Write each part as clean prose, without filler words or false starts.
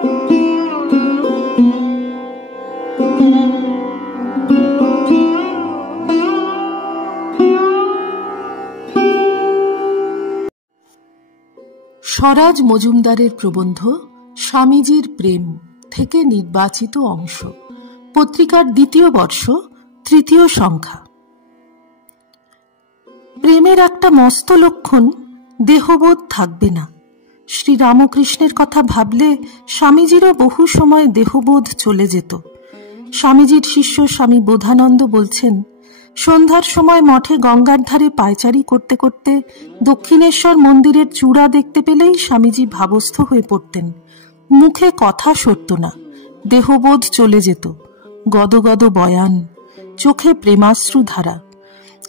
স্বরাজ মজুমদারের প্রবন্ধ স্বামীজির প্রেম থেকে নির্বাচিত অংশ, পত্রিকার ২য় বর্ষ, ৩য় সংখ্যা। প্রেমের একটা মস্ত লক্ষণ দেহবোধ থাকবে না। শ্রীরামকৃষ্ণের কথা ভাবলে স্বামীজিরও বহু সময় দেহবোধ চলে যেত। স্বামীজির শিষ্য স্বামী বোধানন্দ বলছেন, সন্ধ্যার সময় মঠে গঙ্গার ধারে পায়চারি করতে করতে দক্ষিণেশ্বর মন্দিরের চূড়া দেখতে পেলেই স্বামীজি ভাবস্থ হয়ে পড়তেন। মুখে কথা সরত না, দেহবোধ চলে যেত। গদগদ বয়ান, চোখে প্রেমাশ্রু ধারা।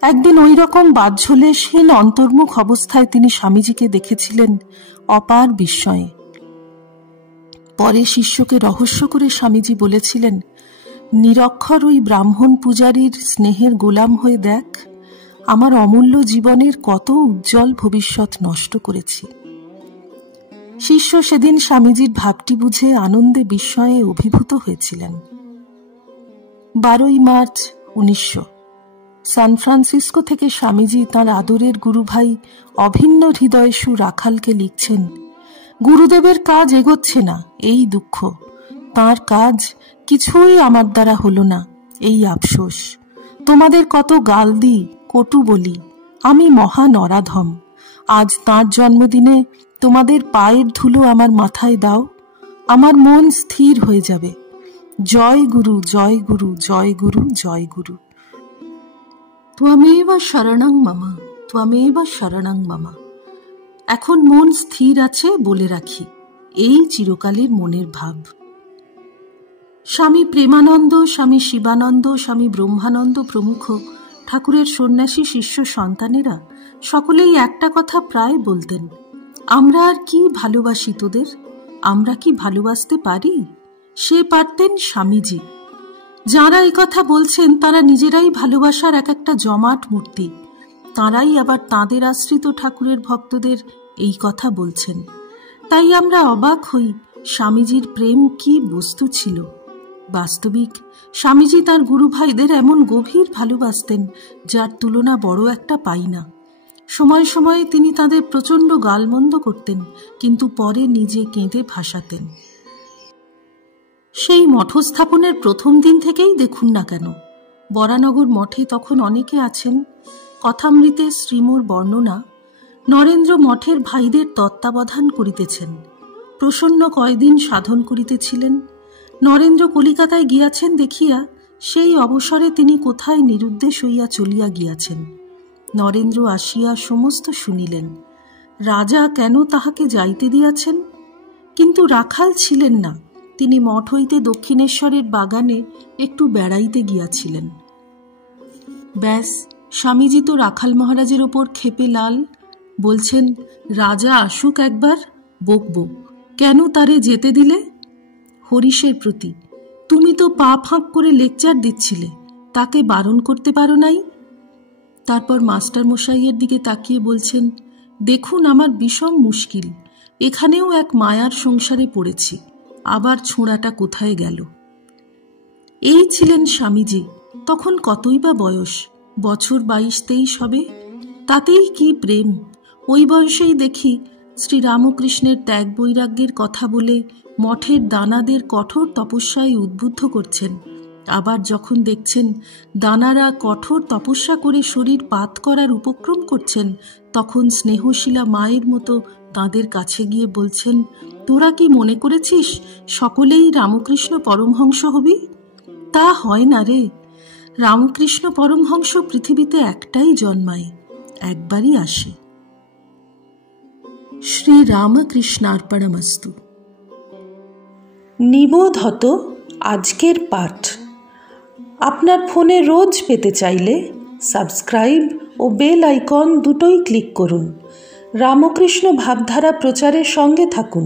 একদিন ওই রকম বাহ্যলেশহীন অন্তর্মুখ অবস্থায় তিনি স্বামীজিকে দেখেছিলেন অপার বিস্ময়ে। পরে শিষ্যকে রহস্য করে স্বামীজি বলেছিলেন, নিরক্ষর ওই ব্রাহ্মণ পূজারীর স্নেহের গোলাম হয়ে দেখ, আমার অমূল্য জীবনের কত উজ্জ্বল ভবিষ্যৎ নষ্ট করেছি। শিষ্য সেদিন স্বামীজির ভাবটি বুঝে আনন্দে বিস্ময়ে অভিভূত হয়েছিলেন। 12ই মার্চ 1900 সান ফ্রান্সিসকো থেকে স্বামীজি তাঁর আদরের গুরুভাই অভিন্ন হৃদয়সু রাখালকে লিখছেন, গুরুদেবের কাজ এগোচ্ছে না, এই দুঃখ। তাঁর কাজ কিছুই আমার দ্বারা হলো না, এই আফসোস। তোমাদের কত গাল দিই, কটু বলি, আমি মহা নরাধম। আজ তাঁর জন্মদিনে তোমাদের পায়ের ধুলো আমার মাথায় দাও, আমার মন স্থির হয়ে যাবে। জয় গুরু, জয় গুরু, জয় গুরু, জয় গুরু। ত্বমেব শরণং মম, ত্বমেব শরণং মম। এখন মন স্থির আছে বলে রাখি, এই চিরকালের মনের ভাব। স্বামী প্রেমানন্দ, স্বামী শিবানন্দ, স্বামী ব্রহ্মানন্দ প্রমুখ ঠাকুরের সন্ন্যাসী শিষ্য সন্তানেরা সকলেই একটা কথা প্রায় বলতেন, আমরা আর কি ভালোবাসি তোদের, আমরা কি ভালোবাসতে পারি? সে পারতেন স্বামীজি। যাঁরা এই কথা বলছেন তারা নিজেরাই ভালোবাসার এক একটা জমাট মূর্তি। তাঁরাই আবার তাঁদের আশ্রিত ঠাকুরের ভক্তদের এই কথা বলছেন। তাই আমরা অবাক হই, স্বামীজির প্রেম কি বস্তু ছিল। বাস্তবিক স্বামীজি তাঁর গুরু ভাইদের এমন গভীর ভালোবাসতেন, যার তুলনা বড় একটা পাই না। সময় সময়ে তিনি তাদের প্রচণ্ড গালমন্দ করতেন, কিন্তু পরে নিজে কেঁদে ভাসাতেন। সেই মঠস্থাপনের প্রথম দিন থেকেই দেখুন না কেন, বরানগর মঠে তখন অনেকে আছেন। কথামৃতে শ্রীমুর বর্ণনা, নরেন্দ্র মঠের ভাইদের তত্ত্বাবধান করিতেছেন। প্রসন্ন কয়দিন সাধন করিতেছিলেন। নরেন্দ্র কলিকাতায় গিয়াছেন দেখিয়া সেই অবসরে তিনি কোথায় নিরুদ্দেশ হইয়া চলিয়া গিয়াছেন। নরেন্দ্র আসিয়া সমস্ত শুনিলেন। রাজা কেন তাহাকে যাইতে দিয়াছেন? কিন্তু রাখাল ছিলেন না, তিনি মঠ হইতে দক্ষিণেশ্বরের বাগানে একটু বেড়াইতে গিয়াছিলেন। ব্যাস, স্বামীজি তো রাখাল মহারাজের ওপর ক্ষেপে লাল। বলছেন, রাজা আসুক একবার, বকব, কেন তারে যেতে দিলে? হরিশের প্রতি, তুমি তো পা ফাঁক করে লেকচার দিচ্ছিলে, তাকে বারণ করতে পারো নাই? তারপর মাস্টার মশাইয়ের দিকে তাকিয়ে বলছেন, দেখুন আমার বিষম মুশকিল, এখানেও এক মায়ার সংসারে পড়েছি, আবার ছোঁড়াটা কোথায় গেল? এই ছিলেন স্বামীজি। তখন কতই বা বয়স, বছর 22-23 হবে। তাতেই কি প্রেম! ওই বয়সেই দেখি শ্রীরামকৃষ্ণের ত্যাগ বৈরাগ্যের কথা বলে মঠের দানাদের কঠোর তপস্যায় উদ্বুদ্ধ করছেন। আবার যখন দেখছেন দানারা কঠোর তপস্যা করে শরীর পাত করার উপক্রম করছেন, তখন স্নেহশীলা মায়ের মতো তাঁদের কাছে গিয়ে বলছেন, তোরা কি মনে করেছিস সকলেই রামকৃষ্ণ পরমহংস হবি? তা হয় না রে। রামকৃষ্ণ পরমহংস পৃথিবীতে একটাই জন্মায়, একবারই আসে। শ্রী রামকৃষ্ণার্পণমস্তু। নিবোধত আজকের পাঠ আপনার ফোনে রোজ পেতে চাইলে সাবস্ক্রাইব ও বেল আইকন দুটোই ক্লিক করুন। রামকৃষ্ণ ভাবধারা প্রচারের সঙ্গে থাকুন।